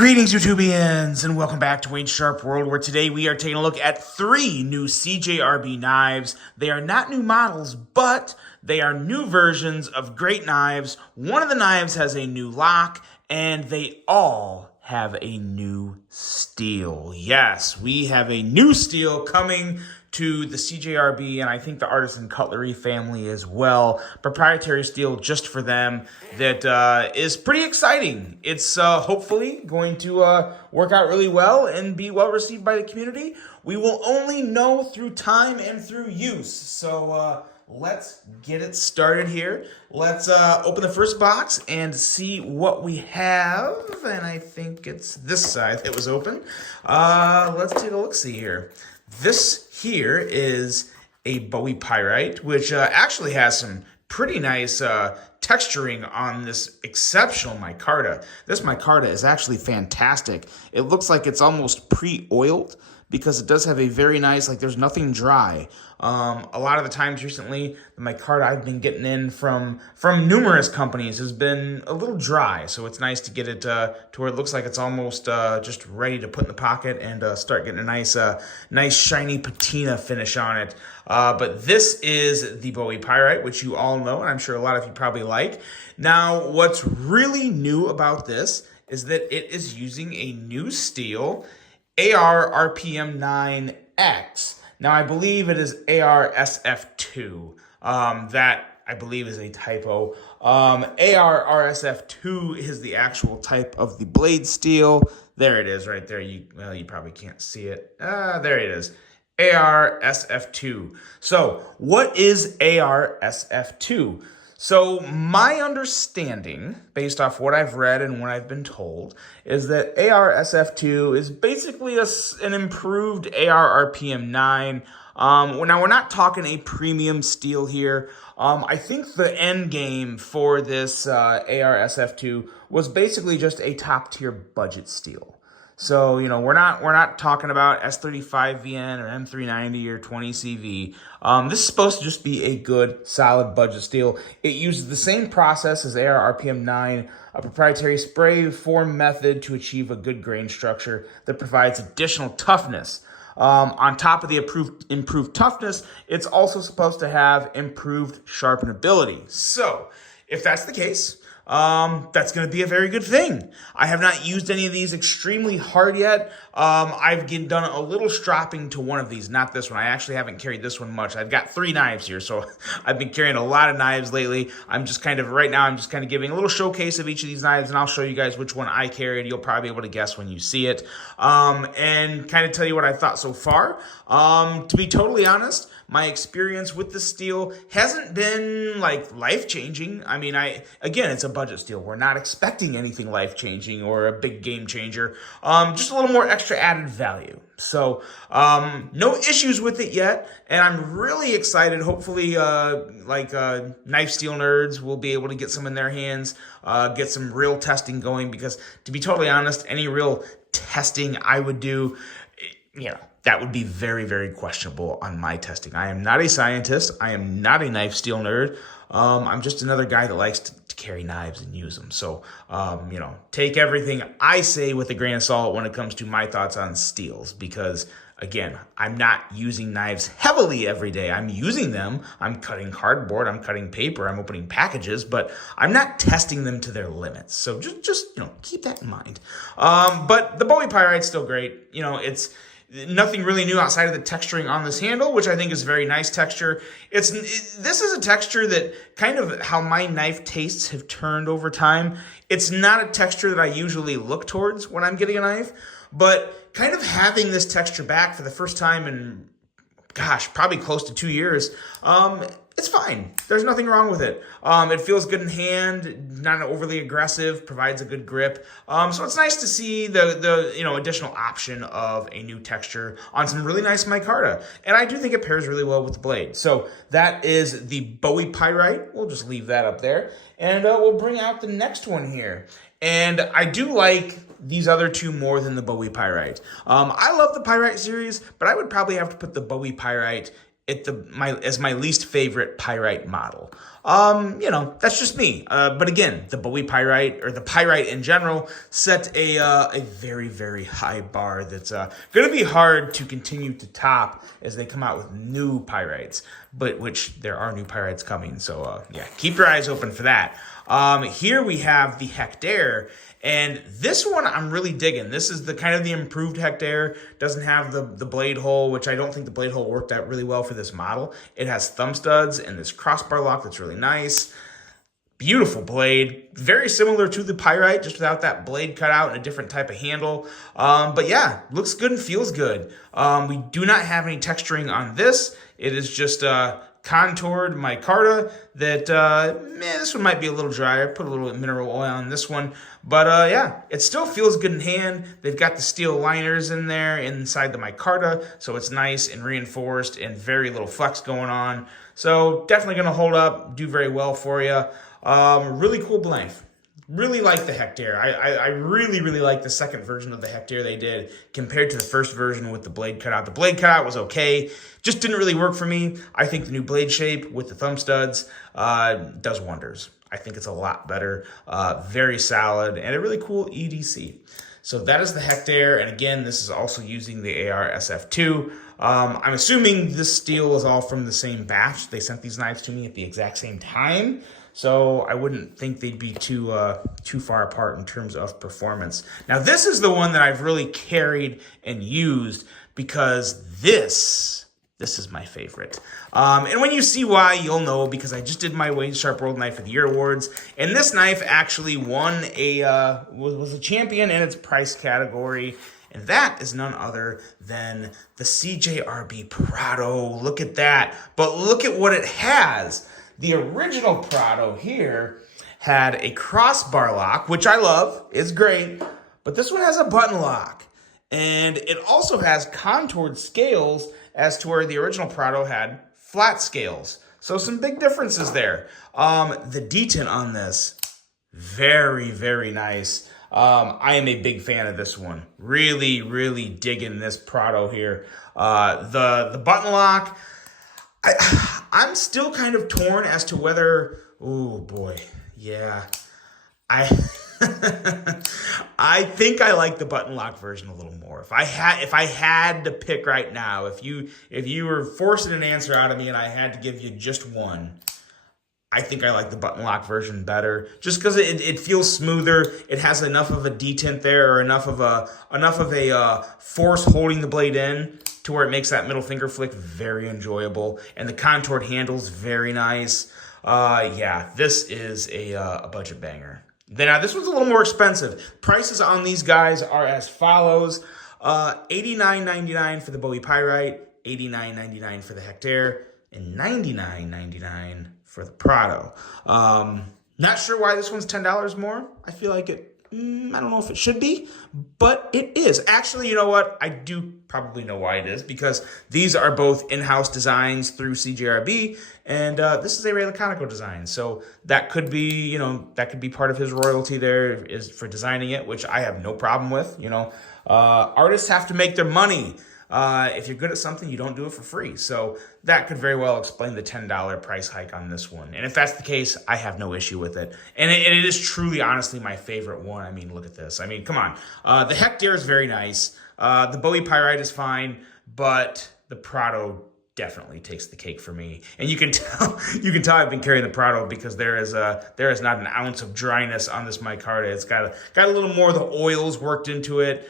Greetings, YouTubians, and welcome back to Wayne Sharp World, where today we are taking a look at 3 new CJRB knives. They are not new models, but they are new versions of great knives. One of the knives has a new lock, and they all have a new steel. Yes, we have a new steel coming to the CJRB, and I think the Artisan Cutlery family as well. Proprietary steel just for them that is pretty exciting. It's hopefully going to work out really well and be well received by the community. We will only know through time and through use. So let's get it started here. Let's open the first box and see what we have. And I think it's this side that was open. Let's take a look-see here. This here is a Bowie Pyrite, which actually has some pretty nice texturing on this exceptional micarta. This micarta is actually fantastic. It looks like it's almost pre-oiled because it does have a very nice, like there's nothing dry. A lot of the times recently, the micarta I've been getting in from numerous companies has been a little dry. So it's nice to get it to where it looks like it's almost just ready to put in the pocket and start getting a nice shiny patina finish on it. But this is the Bowie Pyrite, which you all know, and I'm sure a lot of you probably like. Now, what's really new about this is that it is using a new steel, AR RPM 9X. Now, I believe it is AR SF2. That, I believe, is a typo. AR RSF2 is the actual type of the blade steel. There it is right there. You probably can't see it. There it is. AR SF2. So, what is AR SF2? So my understanding, based off what I've read and what I've been told, is that AR SF2 is basically an improved AR RPM 9. Now, we're not talking a premium steel here. I think the end game for this AR SF2 was basically just a top-tier budget steel. So, you know, we're not talking about S35VN or M390 or 20CV. This is supposed to just be a good, solid budget steel. It uses the same process as AR RPM 9, a proprietary spray form method to achieve a good grain structure that provides additional toughness. On top of the improved toughness, it's also supposed to have improved sharpenability. So, if that's the case, that's going to be a very good thing. I have not used any of these extremely hard yet. I've done a little stropping to one of these, not this one. I actually haven't carried this one much. I've got 3 knives here, so I've been carrying a lot of knives lately. I'm just kind of giving a little showcase of each of these knives, and I'll show you guys which one I carried. You'll probably be able to guess when you see it, and kind of tell you what I thought so far. To be totally honest, my experience with the steel hasn't been like life-changing. I mean, again, it's a budget steel. We're not expecting anything life-changing or a big game changer. Just a little more extra added value. So, no issues with it yet, and I'm really excited. Hopefully, knife steel nerds will be able to get some in their hands, get some real testing going, because to be totally honest, any real testing I would do, that would be very, very questionable on my testing. I am not a scientist. I am not a knife steel nerd. I'm just another guy that likes to carry knives and use them. So, take everything I say with a grain of salt when it comes to my thoughts on steels, because again, I'm not using knives heavily every day. I'm using them. I'm cutting cardboard. I'm cutting paper. I'm opening packages, but I'm not testing them to their limits. So just keep that in mind. But the Bowie Pyrite's still great. It's nothing really new outside of the texturing on this handle, which I think is very nice texture. This is a texture that kind of how my knife tastes have turned over time. It's not a texture that I usually look towards when I'm getting a knife, but kind of having this texture back for the first time in, gosh, probably close to 2 years, it's fine. There's nothing wrong with it. It feels good in hand, not overly aggressive, provides a good grip. So it's nice to see the additional option of a new texture on some really nice micarta. And I do think it pairs really well with the blade. So that is the Bowie Pyrite. We'll just leave that up there. And we'll bring out the next one here. And I do like these other 2 more than the Bowie Pyrite. I love the Pyrite series, but I would probably have to put the Bowie Pyrite as my least favorite Pyrite model. That's just me. But again, the Bowie Pyrite, or the Pyrite in general, set a very, very high bar that's going to be hard to continue to top as they come out with new Pyrites, but which there are new Pyrites coming. So yeah, keep your eyes open for that. Here we have the Hect A, and this one I'm really digging. This is the kind of the improved Hect A. Doesn't have the blade hole, which I don't think the blade hole worked out really well for this model. It has thumb studs and this crossbar lock that's really nice. Beautiful blade, very similar to the Pyrite, just without that blade cut out and a different type of handle. But yeah, looks good and feels good. We do not have any texturing on this. It is just contoured micarta that, this one might be a little dry. I put a little mineral oil on this one. But yeah, it still feels good in hand. They've got the steel liners in there inside the micarta, so it's nice and reinforced and very little flex going on. So definitely going to hold up, do very well for you. Really cool knife. Really like the Hect A. I really, really like the second version of the Hect A they did compared to the first version with the blade cutout. The blade cutout was okay, just didn't really work for me. I think the new blade shape with the thumb studs does wonders. I think it's a lot better, very solid, and a really cool EDC. So that is the Hect A, and again, this is also using the AR SF2. I'm assuming this steel is all from the same batch. They sent these knives to me at the exact same time, so I wouldn't think they'd be too far apart in terms of performance. Now, this is the one that I've really carried and used because this is my favorite. And when you see why, you'll know, because I just did my Wayne Sharp World Knife of the Year awards, and this knife actually won was a champion in its price category, and that is none other than the CJRB Prado. Look at that. But look at what it has. The original Prado here had a crossbar lock, which I love, it's great, but this one has a button lock. And it also has contoured scales as to where the original Prado had flat scales. So some big differences there. The detent on this, very, very nice. I am a big fan of this one. Really, really digging this Prado here. The button lock, I'm still kind of torn as to whether, oh boy, yeah. I think I like the button lock version a little more. If I had to pick right now, if you were forcing an answer out of me and I had to give you just one, I think I like the button lock version better, just because it feels smoother. It has enough of a detent there, or enough of a force holding the blade in to where it makes that middle finger flick very enjoyable, and the contoured handle's very nice. Yeah, this is a budget banger. Now, this one's a little more expensive. Prices on these guys are as follows. $89.99 for the Bowie Pyrite, $89.99 for the Hect A, and $99.99 for the Prado. Not sure why this one's $10 more. I feel like it, I don't know if it should be, but it is. Actually, you know what? I do probably know why it is, because these are both in-house designs through CJRB, and this is a Ray Laconico design. So that could be, that could be part of his royalty there is for designing it, which I have no problem with. Artists have to make their money. If you're good at something, you don't do it for free. So that could very well explain the $10 price hike on this one. And if that's the case, I have no issue with it. And it is truly, honestly, my favorite one. I mean, look at this. I mean, come on. The Hect A is very nice. The Bowie Pyrite is fine, but the Prado definitely takes the cake for me. And you can tell I've been carrying the Prado because there is not an ounce of dryness on this micarta. It's got a little more of the oils worked into it.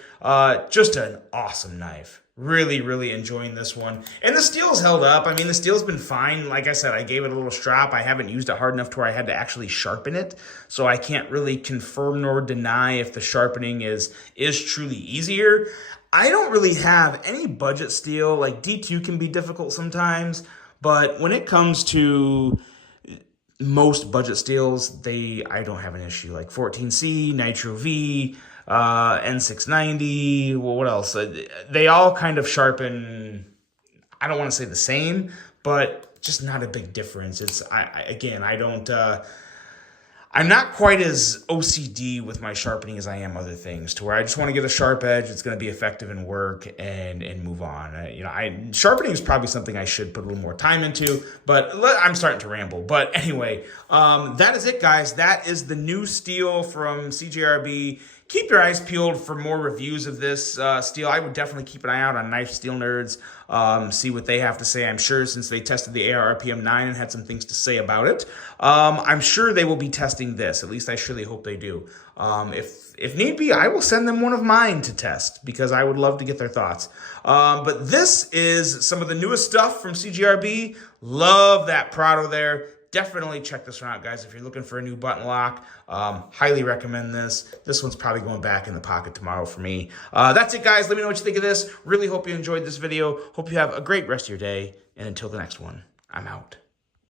Just an awesome knife. Really, really enjoying this one. And the steel's held up. I mean, the steel's been fine. Like I said, I gave it a little strop. I haven't used it hard enough to where I had to actually sharpen it. So I can't really confirm nor deny if the sharpening is truly easier. I don't really have any budget steel. Like, D2 can be difficult sometimes. But when it comes to most budget steels, I don't have an issue. Like 14C, Nitro V, N690, well, what else? They all kind of sharpen, I don't want to say the same, but just not a big difference. It's, I I'm not quite as OCD with my sharpening as I am other things, to where I just want to get a sharp edge. It's going to be effective in work and move on. Sharpening is probably something I should put a little more time into, but I'm starting to ramble. But anyway, that is it, guys. That is the new steel from CJRB. Keep your eyes peeled for more reviews of this steel. I would definitely keep an eye out on Knife Steel Nerds, see what they have to say. I'm sure since they tested the AR-RPM 9 and had some things to say about it, I'm sure they will be testing this. At least I surely hope they do. If need be, I will send them one of mine to test because I would love to get their thoughts. But this is some of the newest stuff from CJRB. Love that Prado there. Definitely check this one out, guys. If you're looking for a new button lock, highly recommend this. This one's probably going back in the pocket tomorrow for me. That's it, guys. Let me know what you think of this. Really hope you enjoyed this video. Hope you have a great rest of your day. And until the next one, I'm out.